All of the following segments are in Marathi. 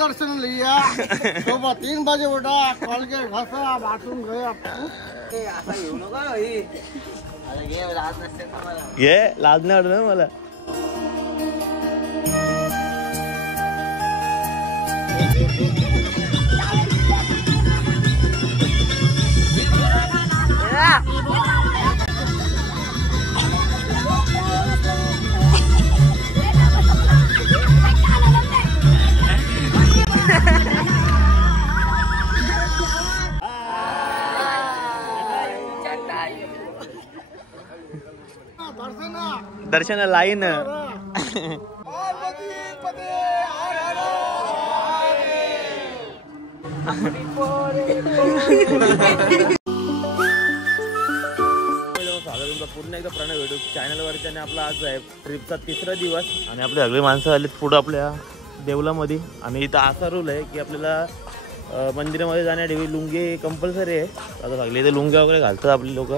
दर्शन लिया सुबह 3 बजे उठा कॉलगेट घसा बाथरूम गया ये लाज नाही वाटत मला. दर्शन लाईन पूर्ण एकदा प्रणव व्हिडिओ चॅनल वरती. आणि आपला आज आहे ट्रिपचा 3रा दिवस आणि आपले सगळे माणसं आलेत पुढं आपल्या देवलामध्ये. आणि इथं असा रूल आहे की आपल्याला मंदिरामध्ये जाण्यासाठी लुंगी कंपल्सरी आहे. आता सगळे इथे लुंग्या वगैरे घालतात आपली लोक.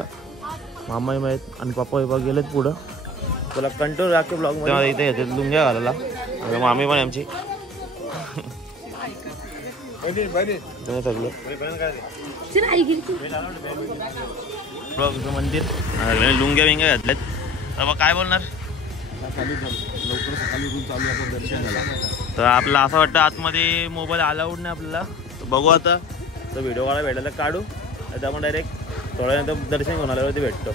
मामा माहीत आणि पप्पा विपा गेलेत पुढं. तुला कंट्रोल राखते ब्लॉग मध्ये इथे येते लुंग्या घालायला. मामी पण आमची सगळं मंदिर लुंग्या बिंग्या घातल्यात. बाबा काय बोलणार. तर आपलं असं वाटतं आतमध्ये मोबाईल अलाउड नाही आपल्याला. तर बघू आता तर व्हिडिओ काढायला भेटायला काढू. आता आपण डायरेक्ट थोड्यानंतर दर्शन घेऊन आल्यावरती भेटतो.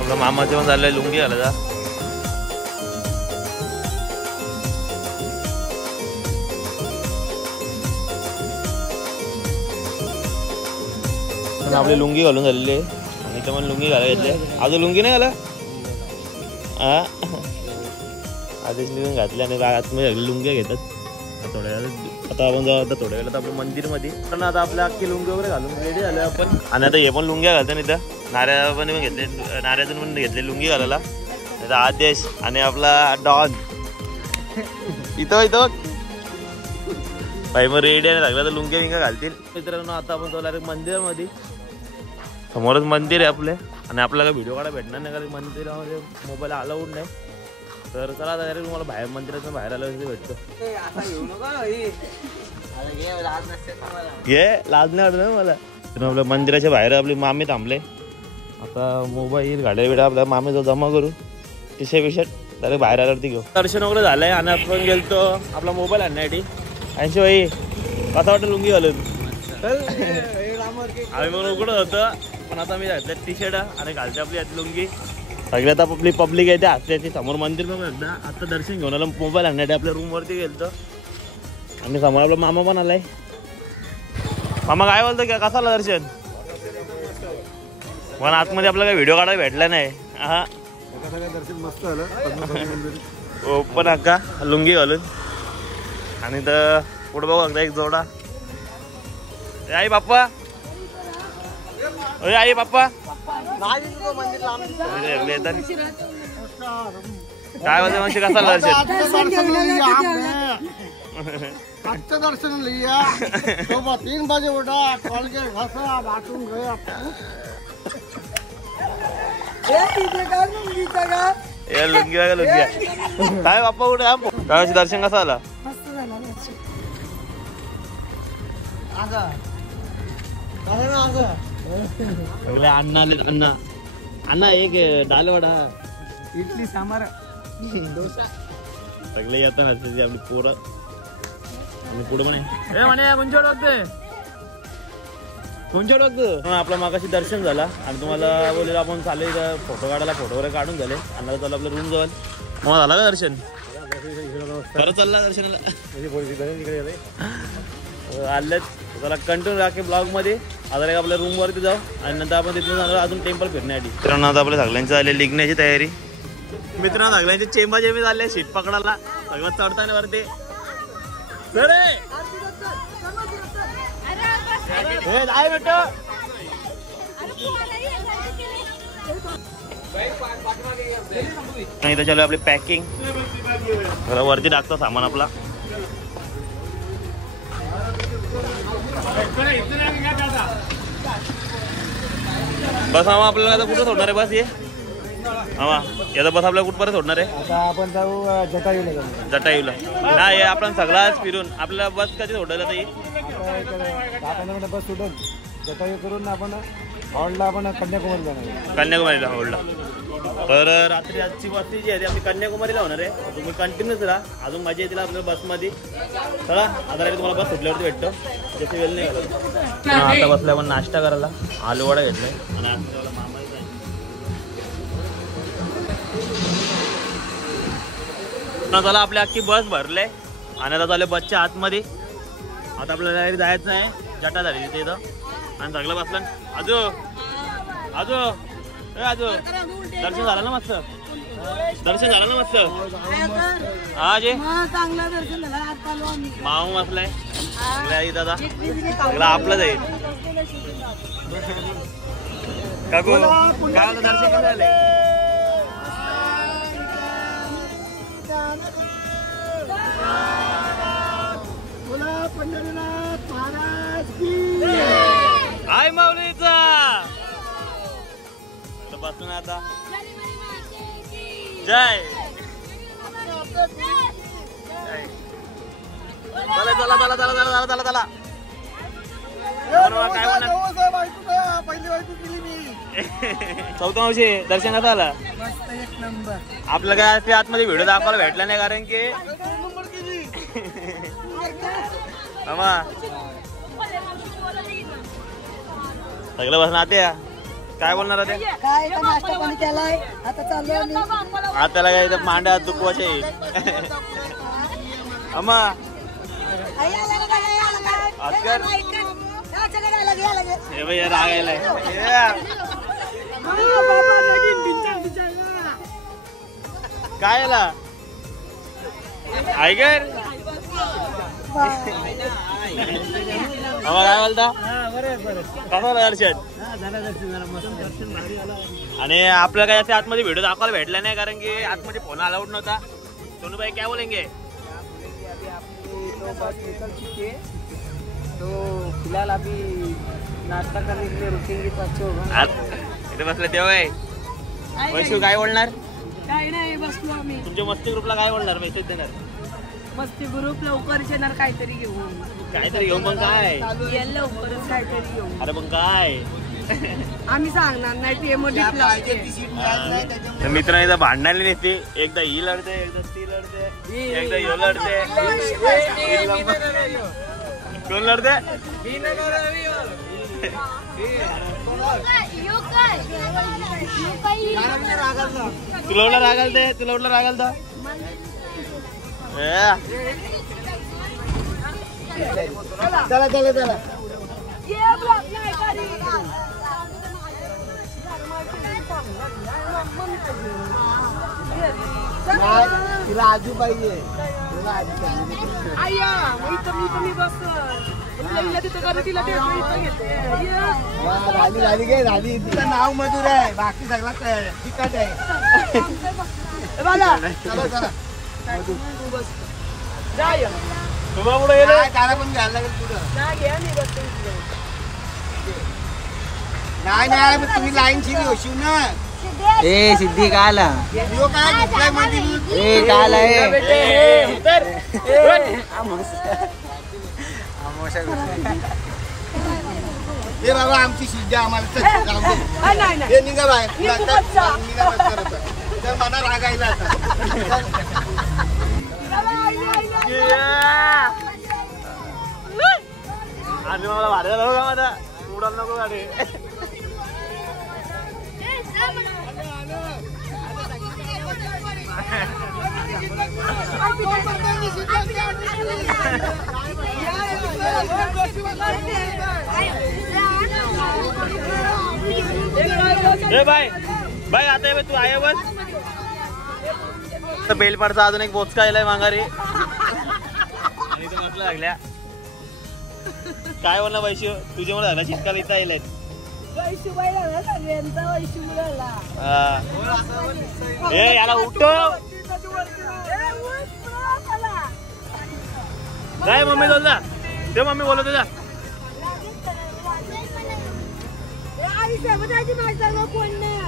आपला मामाचं पण चाललंय लुंगी घालायचा. आपली लुंगी घालून झालेली आहे आणि इथं पण लुंगी घालायला घेतली. अजून लुंगी नाही घाला हा आधीच लिहून घातली आणि आतमध्ये लुंग्या घेतात थोड्या वेळात. आता आपण जाऊ आता थोड्या वेळात आपण मंदिरमध्ये. पण आता आपल्या अख्खी लुंगी वगैरे घालून रेडी झाले आपण. आणि आता हे पण लुंग्या घालतात इथं. नाऱ्या पण घेतले नाऱ्यातून पण घेतले लुंगी घालायला. आता आदेश आणि आपला डॉन इथं भाई मग रेडी आहे लागला तर लुंग्या बिंग्या घालतील. मित्रांनो आता आपण जाऊ मंदिरामध्ये. समोरच मंदिर आहे आपले आणि आपल्याला व्हिडिओ काढायला भेटणार नाही कारण मंदिरामध्ये मोबाईल अलाउड नाही. तर चला डायरेक्ट तुम्हाला बाहेर मंदिरातून बाहेर आलं भेटतो. घे लाज नाही वाटत मला. आपल्या मंदिराच्या बाहेर आपली मामी थांबले. आता मोबाईल गाड्या बिड्या आपल्या मामीचा जमा करू टी-शर्ट बिशर्ट डायरेक्ट बाहेर आल्यावरती घेऊ. दर्शन वगैरे झालंय आणि आपण गेलतो आपला मोबाईल आणण्यासाठी. ऐंशी भाई कसं वाटतं लुंगी घालून. आम्ही पण उघडत होतं पण आता मी घातल्या टी-शर्ट आणि घालते आपली यात लुंगी. सगळ्यात आपली पब्लिक आहे त्या हसल्याची समोर मंदिर बघ एकदा. आता दर्शन घेऊन आलं मोबाईल आणण्यासाठी आपल्या रूमवरती गेलतो आणि समोर आपला मामा पण आलाय. मामा काय बोलतो का कसं आलं दर्शन. पण आतमध्ये आपल्याला काही व्हिडिओ काढायला भेटला नाही. हा दर्शन मस्त झालं ओपन हक्का लुंगी घालून. आणि तर पुढे बघू एकदा एक जोडा. आई बाप्पा आई बाप्पा काय बोलते मग कसा अच्छा दर्शन लिया सुबह 3 बजे उठा कॉलगेट घसा बाथरूम गया लुंगी काय बाप्पा कुठे काय दर्शन कसं आला. अण्णा अण्णा अण्णा एक डाल वडा इडली सांबार डोसा सगळे येतात आपली पोरं. आणि पुढे म्हणे कोणच्या बघते कोणच्या बघतो. आपलं मागाशी दर्शन झाला आणि तुम्हाला बोललेलं आपण चालले फोटो काढायला. फोटो वगैरे काढून झाले आणि चालू आपलं रूम जवळ. मग झाला का दर्शन खरं चालला दर्शनाला आलेत. त्याला कंटिन्यू राखे ब्लॉग मध्ये. आता आपल्या रूम वरती जाऊ आणि नंतर आपण तिथून जाणार अजून टेम्पल फिरण्यासाठी. मित्रांनो आता आपल्या सगळ्यांचं झाले निघण्याची तयारी. मित्रांनो सगळ्यांचे चेंबा चेंबी झाले सीट पकडायला सगळं चढताना वरती. इथं चालू आपली पॅकिंग. वरती टाकतो सामान आपला. बस मामा आपल्याला आता कुठं सोडणार आहे बस ये मामा याचा बस आपल्याला कुठपर्यंत सोडणार आहे आता आपण जाऊ जटायूला जाऊ. जटायूला नाही आपण सगळाच फिरून आपल्याला बस कधी सोडायला आता येईल 10-15 बस सुटेल जटायू करून आपण हॉल्डला आपण कन्याकुमारी जाणार. कन्याकुमारीला हॉल्डला. तर रात्री आजची बस जी आहे ती आपली कन्याकुमारीला होणार आहे. तुम्ही कंटिन्यूच राहा अजून मजा येतील आपल्याला बसमध्ये. चला आता रात्री तुम्हाला बस सुटल्यावरती भेटतो त्याची वेळ नाही घालत. आता बसला आपण नाश्ता करायला आलू वडा घेतलाय आणि आता मामाला चला आपली अख्खी बस भरले आणि आता चालू बसच्या आतमध्ये. आता आपल्याला जायचं आहे जटा झाली तिथे इथं आणि सगळं बसलं आजू आजू आजू दर्शन झालं ना मस्त दर्शन झालं ना मस्त हा जे चांगलं दर्शन झालं माऊ मसलाय दादा सगळं आपलंच आहे. काकू काय होतं दर्शन कसं झालंय आय माऊलीचा बसून आता जय चला चला चला चला चला चला चला काय म्हणा पहिली बायको केली मी. चौथा मावशी दर्शन कसं आला मस्त एक नंबर. आपलं काय ते आतमध्ये व्हिडिओ दाखवायला भेटला नाही कारण की मामा सगळं बसणं आते काय बोलणार ते काय नाश्ता पाणी केलाय आता चाललोय आम्ही. आताला काय इथं मांड्या दुखवायचे अम्मा आजकर हे बाई रागायलाय काय आला ऐकर काय बोलता कसं दर्शन आणि आपल्याला काय असे आतमध्ये व्हिडिओ दाखवायला भेटला नाही कारण की आतमध्ये फोन अलाउड नव्हता. सोनू भाई काय बोलेंगे तो फिलहाल अभी नाश्ता करने के लिए रुकेंगे तो अच्छा होगा. इथे बसले तेव्हा वैशू काय बोलणार काय नाही बसलो आम्ही. तुमच्या मस्ती ग्रुपला काय बोलणार मेसेज देणार मस्ती ग्रुप लवकर येणार काहीतरी घेऊन काहीतरी घेऊन मग काय येईल लवकरच काहीतरी घेऊन. अरे मग काय आम्ही सांगणार नाही टीएमओडी मित्रांनी इथं भांडणाला नेते एकदा ही लढते एकदा ती लढते एकदा ह्यो लढते कोण लढते तुला उडला रागालते तुला उडला रागालता चला चला चला तिला आजू पाहिजे झाली काय झाली तिचं नाव मधुर आहे बाकी सगळं तिखट आहे. तुम्हाला पुढे गेलं त्याला पण घ्यायला लागेल पुढं नाही नाही मग तुम्ही लाईन शिरी होशील ना. ए सिद्धी काय आला यो काय घेतलाय मध्ये ए काय आला हे बाबा आमची शिद्धा आम्हाला हे निघा बाहेर तर मला रागायला आता आणि मला भाडे झालं का माझा उडाल नको गाडी बाय बाय आता तू आहे बस बेलपाडचा अजून एक बोचका आलाय माघारी आणि तो म्हटलं लागल्या काय बोलला वैशू तुझ्यामुळे झाला चिटकाला इथं आलाय याला उठव काय मम्मी बोलता ते मम्मी बोलत तुझा फेमस माझा कोण नाही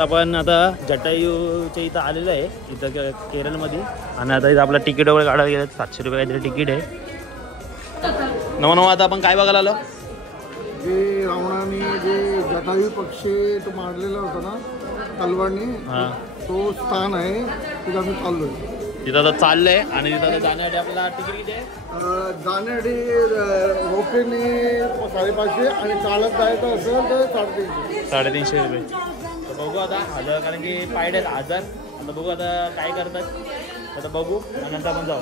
आपण आता जटायूच्या इथं आलेलं आहे इथं केरळमध्ये आणि आता इथं आपला तिकीट वगैरे काढायला गेलं 700 रुपये काहीतरी तिकीट आहे. नवा आता आपण काय बघायला आलो जे रावणाने जे जटायू पक्षी तो मारलेला होता ना तलवारने तो स्थान आहे तिथं आम्ही चाललोय. तिथं आता चाललंय आणि तिथं आता जाण्यासाठी आपल्याला तिकीट किती आहे? जाण्यासाठी रोपेने 550 आणि चालत जायचं असेल तर 350 रुपये. बघू आता 1000 कारण की पायडे 1000 आता बघू आता काय करतात आता बघू आणि नंतर आपण जाऊ.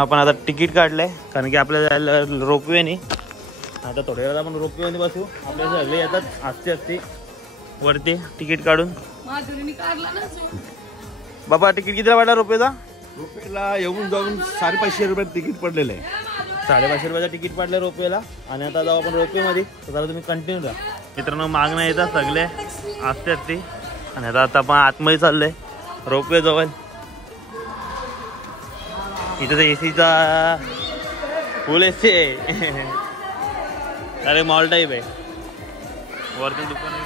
आपण आता तिकीट काढलंय कारण की आपल्याला जायला रोपवेने आता थोड्या वेळात आपण रोपवेमध्ये बसू. आपल्या सगळे येतात आस्ते वरती तिकीट काढून. बाबा तिकीट कितीला वाटला रोपवेचा? रोपेला येऊन जाऊन 550 रुपयात तिकीट पडलेलं आहे. 550 रुपयाचं तिकीट पडलं रोपवेला आणि आता जाऊ आपण रोपवेमध्ये. तर जरा तुम्ही कंटिन्यू राहा. मित्रांनो मागणं येतात सगळे आस्ते आणि आता आपण आतमध्ये चाललोय रोपवे जवळ. इथं तर एसीचा फुल एसी आहे. अरे मॉल टाईप आहे वरती दुकान.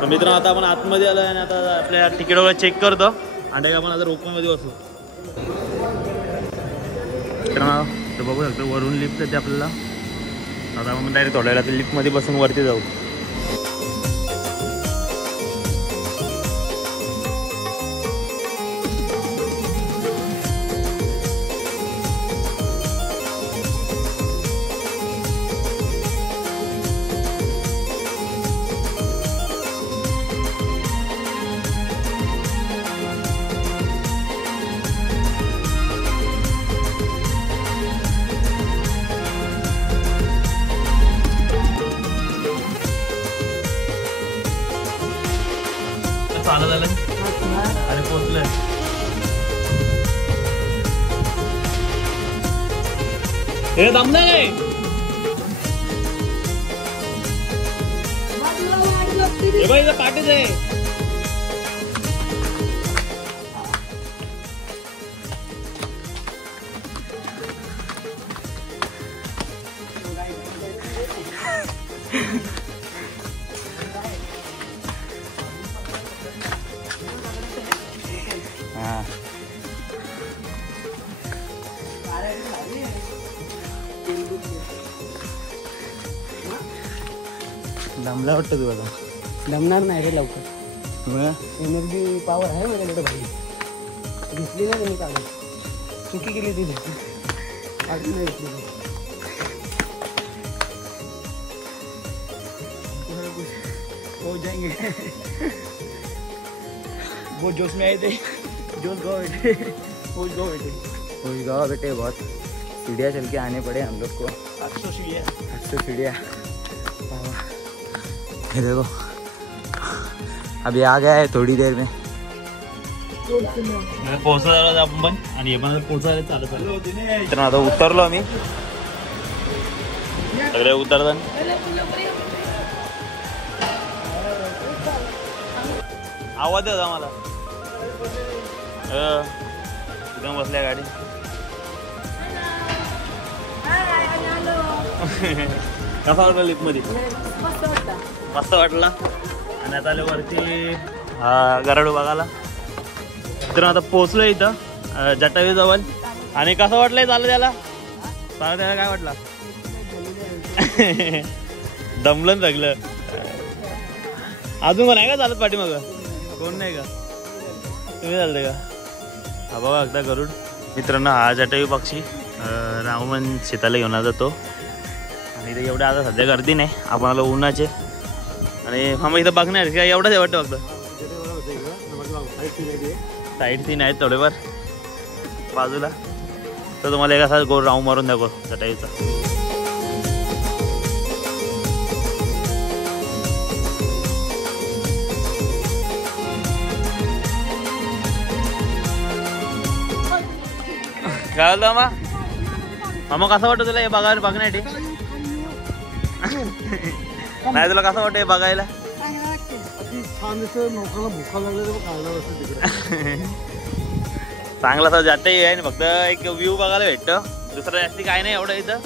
तर मित्रांनो आता आपण आतमध्ये आलो आणि आता आपल्या तिकीट वगैरे चेक करतो आणि आपण आता रोपवेमध्ये बसू. मित्रांनो तर बघू शकतो वरून लिफ्ट येते आपल्याला. आता आपण डायरेक्ट थोड्या वेळात लिफ्टमध्ये बसून वरती जाऊ. चालत आलं आणि पोचलंय. हे दमणार नाही. हे बाई इथं पाठीच आहे. दमला वाटतं तू आता? दमणार नाही रे लवकर. एनर्जी पॉवर आहे माझ्याकडे भाई. घेतली ना तुम्ही कागद चुकी केली ती अजून नाही घेतली. हो जाएंगे वो जोश में आए थे. जोश गाँव बेटे होश गाँव बेटे. बहुत सीढ़ियाँ चल के आने पड़े हम लोग को. 800 सीढ़ियाँ. ये देखो अभी आ गया है थोड़ी देर में. पोहोचला झाला आपण पण आणि हे पण पोहोचायला चालत आलो. तर आता उतरलो आम्ही सगळे उतरतात. आवाज द्या मला. एकदम बसल्या गाडी. कसा वाटला लिफ्ट मध्ये? मस्त वाटला. आणि आता आले वरती गराडू बघायला. तर आता पोहोचलो इथं जटायू जवळ. आणि कसं वाटलंय चाललं त्याला? चाललं त्याला काय वाटलं? दमलं सगळं. अजून कोण आहे का चालत पाठीमागं? कोण नाही का? तुम्ही चालते का? हा बघा एकदा गरुड. मित्रांनो हा जटायू पक्षी रावण शेताला घेऊन जातो आणि ते एवढं आता सध्या गर्दी नाही. आपल्याला उन्हाचे आणि मग इथं बघणार का एवढंच वाटतं फक्त. साईड सीन आहेत थोडेफार बाजूला. तर तुम्हाला एक असा गोल राऊंड मारून दाखव जटायूचा. काय होतं मामा? मामा कसं वाटतं तुला हे बघण्यासाठी? नाही तुला कसं वाटतं हे बघायला? चांगला असं जाते आहे फक्त एक व्ह्यू बघायला भेटतं. दुसरं जास्ती काय नाही एवढं इथं.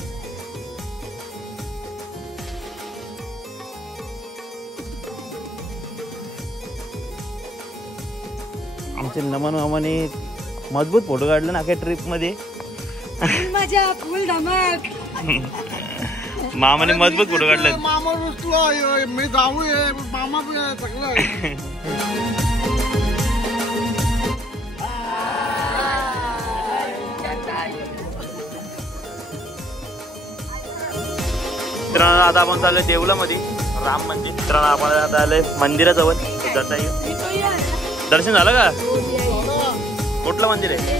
आमचे नमन मामाने मजबूत फोटो काढले ना अख्या ट्रिप मध्ये. मजा फुल धमाक. मामाने मजबूत फोटो काढले. मामा रुसलो मी जाऊ मामा सगळं. मित्रांनो आता आपण चाललोय देवलामध्ये राम मंदिर. मित्रांनो आपण आता आलोय मंदिराजवळ. दर्शन झालं का? कुठलं मंदिर आहे?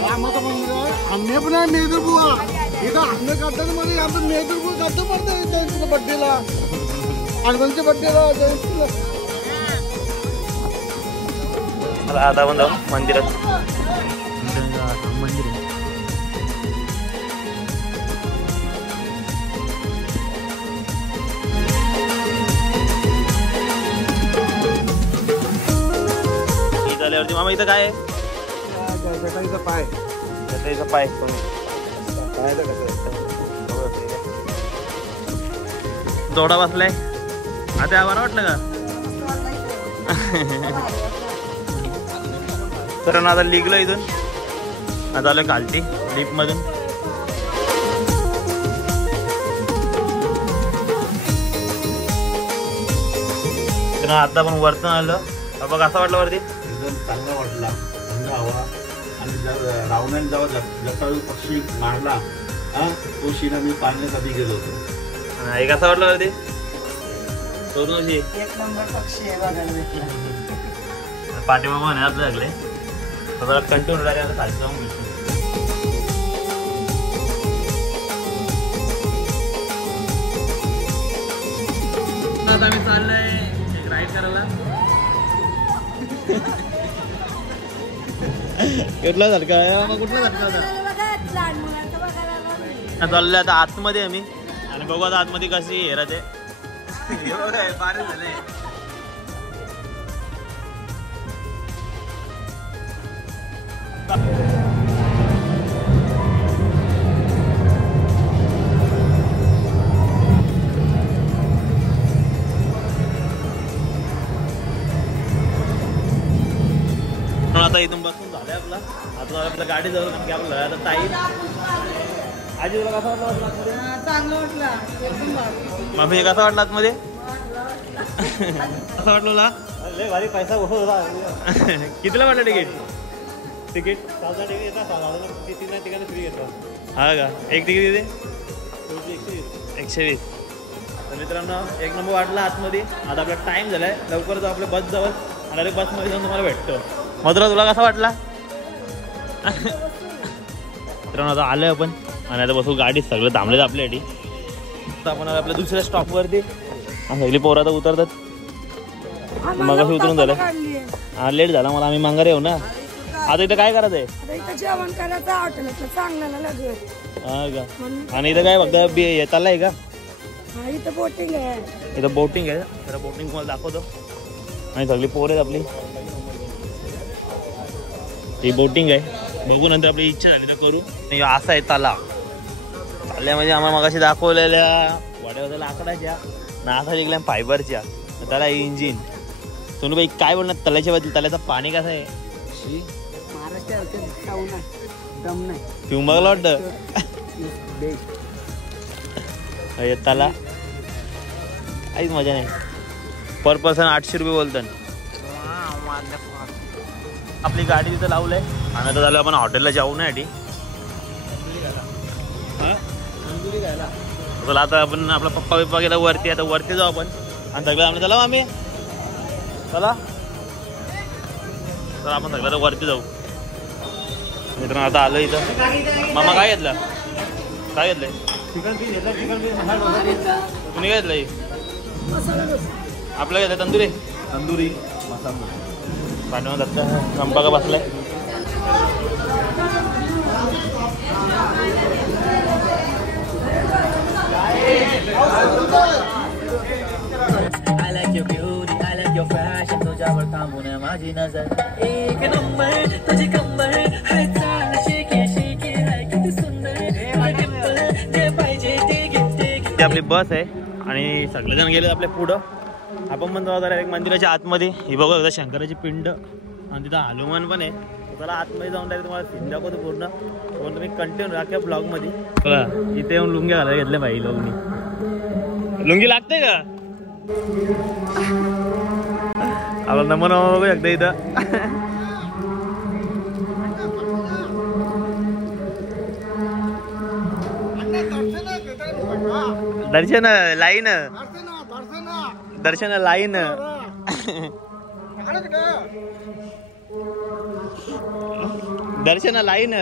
रामाचं मंदिर आहे. आम्ही पण आहे मेदरबुवा इथं. आम्ही करताना मध्ये आमचं मेदरबुवा करतो पडतं जयंतीच्या बड्डेला, हनुमानच्या बड्डेला, जयंतीला. आता आपण जाऊ मंदिरात. मंदिर आहे. झाल्यावरती मामा इथं काय आहे? जटायूचा पाय. जटायूचा पाय जोडा बसलाय. आता बरं वाटलं का? तर आता लिगलो इथून. आता आलं खालती लिफ्ट मधून. तर आता आपण वरतून आलो. बघ असं वाटलं वरती. चांगला वाटला. थंड हवा आणि जर रावणाने जेव्हा जटायू पक्षी मारला तो शिना मी पाहण्यासाठी गेलो होतो. एक असं वाटलं वरती. सोनूशी एक नंबर पक्षी आहे बघायला भेटला. पाठीमागं म्हणायला लागले कंटिन्यू राहिले. आता खाली जाऊन भेटू. आता आम्ही चाललोय एक राईड करायला. कुठला झटका आहे? कुठला झटका होता? चाललोय आता आतमध्ये आम्ही आणि बघू आता आतमध्ये कशी हेरा ते. पाणी झालंय. आता इथून बसून झालंय आपला. आता आपल्या गाडी जवळ कारण की आपलं आता टाईम. आजी तुला कसा वाटला आतमध्ये? चांगलं वाटलं. मग कसा वाटला आतमध्ये? असं वाटलं ना लय भारी. पैसा होता. कितीला वाटलं तिकीट? तिकीट 3 ठिकाणी फ्री घेतो. हा का? एक तिकीट येते 120. तर मित्रांनो एक नंबर वाटला आतमध्ये. आता आपला टाइम झालाय. लवकर जाऊ आपल्या बस जवळ आणि डायरेक्ट बसमध्ये जाऊन तुम्हाला भेटतो. मधुरा तुला कसा वाटला? मित्रांनो आता आलोय आपण आणि आता बसू गाडीत. सगळं थांबलेत आपल्यासाठी. आता आपण आपल्या दुसऱ्या स्टॉपवरती. सगळी पोरं आता उतरतात. मग असं उतरून झालं. हा लेट झाला मला. आम्ही मांगारे येऊ ना. आता इथं काय करायचं आहे? जेवण करायचं हॉटेलाचं चांगल्याला लागेल. हा का? आणि इथं काय फक्त येताला आहे का? इथं बोटिंग आहे. इथं बोटिंग आहे. जरा बोटिंग तुम्हाला दाखवतो. आणि सगळी पोर आहेत आपली. ही बोटिंग आहे. बघू नंतर आपली इच्छा झाली तर करू. नाही असा आहे तलाव. ताल्यामध्ये आम्हाला मगाशी दाखवलेल्या वड्यावर लाकडाच्या ना असा जिंकल्या फायबरच्या. त्याला इंजिन. सोनूबाई काय बोलणार तलाच्या बद्दल? तल्याचं पाणी कसं आहे? महाराष्ट्र दम नाही. पिऊन बघायला वाटतं. येताला काहीच मजा नाही. पर पर्सन 800 रुपये बोलतात. आपली गाडी तिथं लावलंय आणि आता झालं आपण हॉटेलला जाऊ नाही. चला आता आपण आपला पप्पा बिप्पा गेला वरती. आता वरती जाऊ आपण आणि सगळं आम्ही चला आम्ही चला तर आपण सगळं वरती जाऊ. मित्रांनो आता आलो इथं. मामा काय घेतलं? काय घेतलंय? चिकन पीस घेतला. Chicken piece masala dosa. तुम्ही काय घेतलंय? आपलं घेतलं तंदुरी. तंदुरी मसाला पाठवून जातं संपाका बसलाय. I like your beauty, I like your fashion. तुझ्यावर थांबून माझी नजर एक नंबर. तुझी कंबर हाय चाल शेके शेके हाय किती सुंदर. जे पाहिजे ते घे. आपली बस आहे आणि सगळेजण गेले आपल्या पुढं. आपण पण जाऊ एक मंदिराच्या आतमध्ये. ही बघा एकदा शंकराची पिंड आणि तिथं हनुमान पण आहे. त्याला आतमध्ये जाऊन डायरेक्ट तुम्हाला सीन दाखवतो पूर्ण. तुम्ही कंटिन्यू राहा ब्लॉगमध्ये. बघा इथे येऊन लुंग्या घालायला घेतल्या भाई लोकनी. लुंगी लागते का? आपला नमूना बघू एकदा इथं. दर्शन लाईन दर्शन लाईन दर्शन लाईन.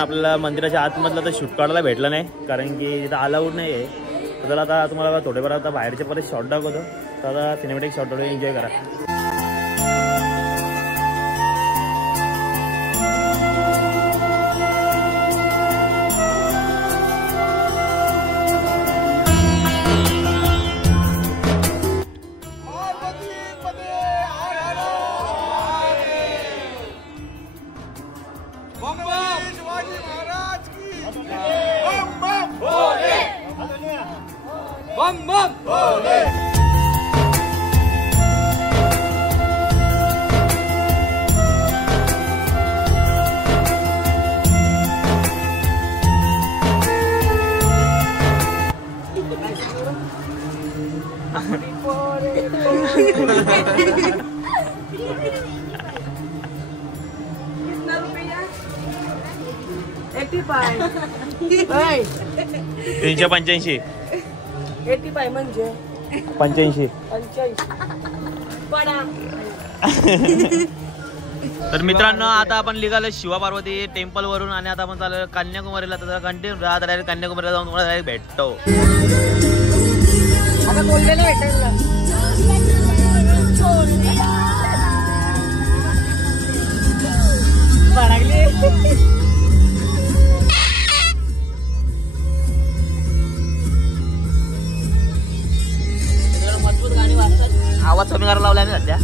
आपल्याला मंदिराच्या आतमधला तर शूट काढायला भेटला नाही कारण की तिथं अलाउड नाही आहे. तर आता तुम्हाला थोडेफार आता बाहेरचे परत शॉट दाखवतो. तर आता सिनेमॅटिक शॉट थोडे एन्जॉय करा. कितना रुपया? 85. 385. 85 म्हणजे 85. 85. पडा. तर मित्रांनो आता आपण निघालो शिवा पार्वती टेम्पल वरून आणि आता आपण चालू कन्याकुमारीला. तर कंटिन्यू राहा. डायरेक्ट कन्याकुमारीला जाऊन तुम्हाला डायरेक्ट भेटतो. आता बोललेलं भेटायला मजबूत गाणी वाजतात. आवाज कमी करायला लावला मी सध्या.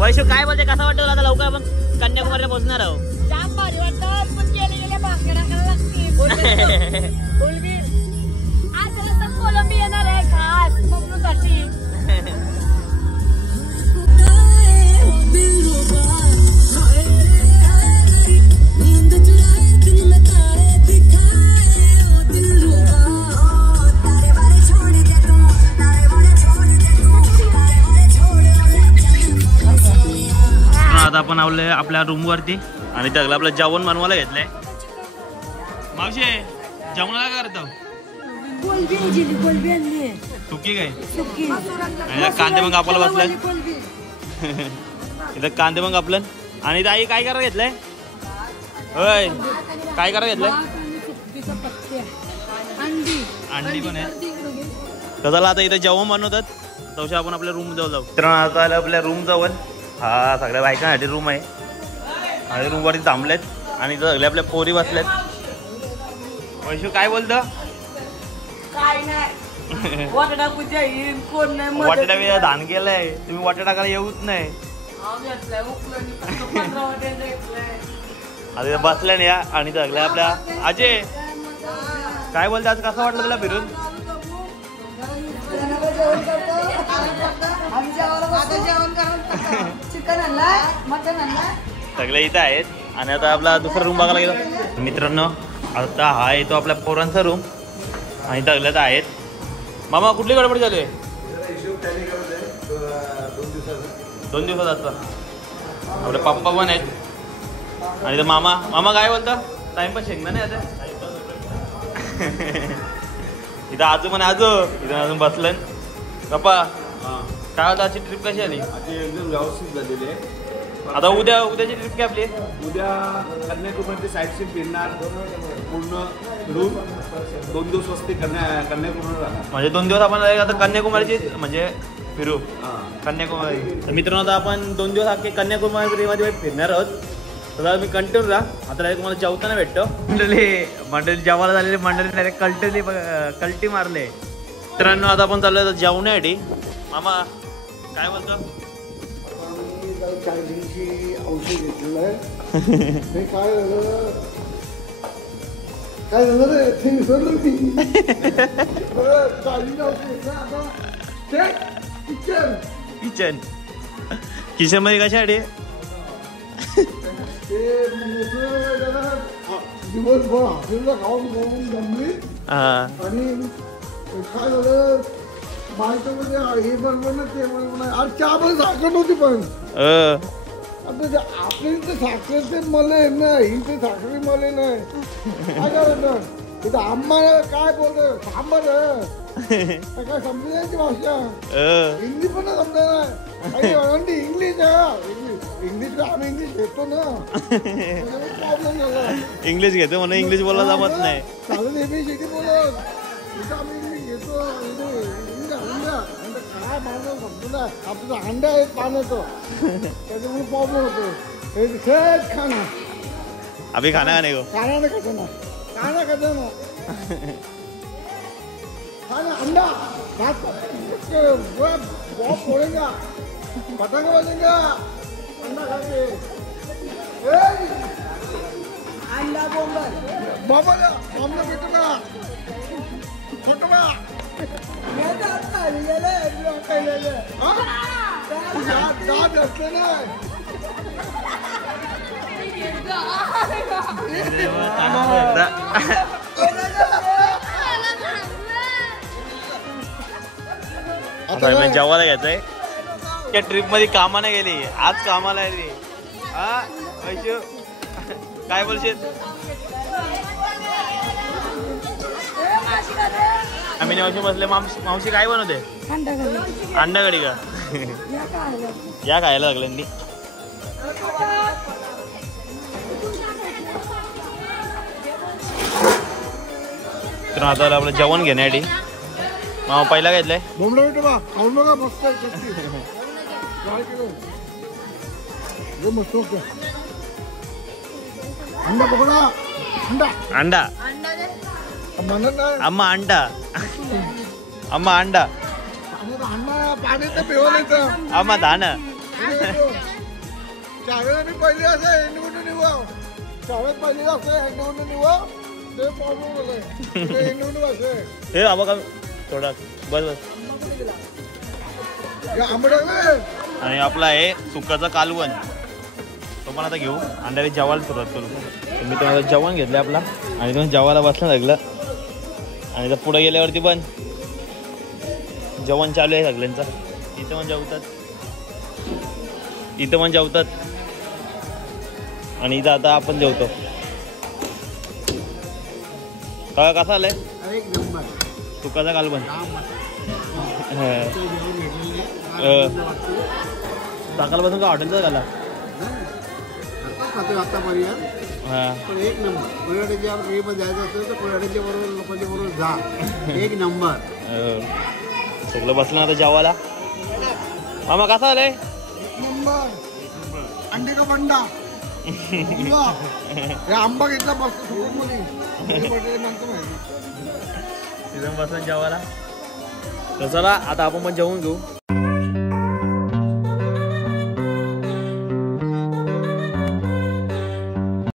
वैशू काय बोलते? कसं वाटतं आता लवकर आपण कन्याकुमारीला पोहोचणार आहोत. जाम भारी वाटतं पण गेल्या भाकऱ्या करायला लागते. आज रसम कोलंबी येणार आहे खास बबलूसाठी. आता आपण आपल्या रूम वरती आणि त्याला आपलं जेवण बनवायला घेतलंय. मावशी जेवणाला काय करतो? कोलबी आणली सुकी काय? सुकी. कांदे मग आपल्याला बसलाय. इथं कांदे मग आपलं. आणि इथं आई काय करायला घेतलंय? होय काय करायला घेतलंय? अंडी पण आहे. तर आता इथं जेवण बनवतात. तशा आपण आपल्या रूम जवळ जाऊ. तर आता आलं आपल्या रूम जवळ. हा सगळ्या बायकांसाठी रूम आहे आणि रूम वरती थांबलेत आणि इथं सगळे आपल्या पोरी बसल्यात. वैशू काय बोलतो? काय नाही वाटडा पूजा येईन कोण नाही वाटाडा मी धान केलंय, तुम्ही वाटाडा करायला येऊच नाही. आता बसल्या या आणि सगळ्या आपल्या अजय काय बोलते, आज कसं वाटलं तुला फिरून? चिकन आणलाय मटन आणलाय सगळे इथं आहेत. आणि आता आपला दुसरा रूम बघायला गेलो मित्रांनो. आता हा येतो आपल्या पोरांचा रूम आणि सगळ्यात आहेत. मामा कुठली गडबड चालू आहे? 2 दिवसात आता आपले पप्पा पण आहेत आणि मामा मामा काय बोलता? टाइमपास शेकणार नाही आता. इथं आजू पण आजू इथं अजून बसलं. पप्पा काय होतं, आजची ट्रिप कशी आली? एकदम व्यवस्थित झालेली आहे. आता उद्याची ट्रिप काय आपली? उद्या कन्याकुमारी साईटसीन फिरणार, पूर्ण फिरून 2 दिवस वस्ती कन्याकुमारी राहणार. म्हणजे 2 दिवस आपण आता कन्याकुमारीची म्हणजे फिरू कन्याकुमारी. तर मित्रांनो आता आपण 2 दिवस अख्खे कन्याकुमारीमध्ये फिरणार आहोत. तर मी कंटिन्यू राहा. आता तुम्हाला जेवताना भेटतो. मंडळी जेवायला झालेली मंडळी कल्टी मारले. मित्रांनो आता आपण चाललोय जेवण्यासाठी. मामा काय बोलतो? चार्जिंगची औषध घेतलेलं आहे. हे काय झालं रे, ते विसरलो मी. चार्जिंग औषध घेतलं. आता किचन किचन मध्ये कशासाठी? ते दिवसभर हॉटेलला खाऊन जमली आणि काय झालं बायकोमध्ये हे बरोबर ना ते बरोबर. अरे चहा पण साखर नव्हती पण आता आपल्या इथे साखर ते मले नाही, इथे साखरी मले नाही. काय करायचं इथं आम्हाला काय बोलतो सांबार काय समजून जायची भाषा. हिंदी पण समजा नाही. इंग्लिश आम्ही इंग्लिश घेतो ना. प्रॉब्लेम झाला. इंग्लिश घेतो म्हणून इंग्लिश बोलायला जमत नाही. चालून एबीसीडी बोलत इथं आम्ही इंग्लिश घेतो. काय मानव समजू ना आपलं अंडा आहे पाण्याचं त्याच्यामुळे प्रॉब्लेम होतो. हे खेळ खाना अभी खाना खाने को खाना ना खाना खाना अंडा बहुत फोड़ेगा पतंग बजेगा अंडा खा के अंडा बाबा हमने बेटा फोटो जेवायला घ्यायचंय. त्या ट्रिप मध्ये कामाला गेली, आज कामाला आली. हा वैशू काय बोलशील? आम्ही वैशू बसले. मावशी काय बनवते? अंडा कढी का? या खायला लागल्यांनी. तर आता आपलं जेवण घेण्यासाठी मामा पहिला घेतलंय. अंडा पकडा अंडा अम्मा अंडा अम्मा अंडा पाण्याचं पिवलं अम्मा धान. शाळेत पहिले असं निवडून निवा शाळेत पहिले असं निवडून निवा ते प्रॉब्लेम होतं. हे बाबा का थोडा बस आणि आपला आहे सुकाचा कालवण. तो पण आता घेऊ. अंड्याला जेवायला सुरुवात करू. मी तुम्हाला जेवण घेतलं आपला आणि तुम्ही जेवायला बसलं लागलं. आणि तर पुढे गेल्यावरती पण जेवण चालू आहे सगळ्यांचं. इथं पण जेवतात आणि इथं आता आपण जेवतो. कसा आलाय सुकाचा कालवण? सकाळपासून का हॉटेलचा झाला? पण एक नंबर कोल्हाट्याच्या ट्रेनमध्ये जायचं असेल तर कोल्हाट्याच्या बरोबर लोकांच्या बरोबर जा. एक नंबर सगळं बसलं आता जेवायला. मामा कसा आलाय? नंबर अंडे का बंडा हे आंबा घेतला बसतो सुकूनमध्ये. माणसं माहिती तिथून बसून जेवायला तर चला आता आपण पण जेवून घेऊ.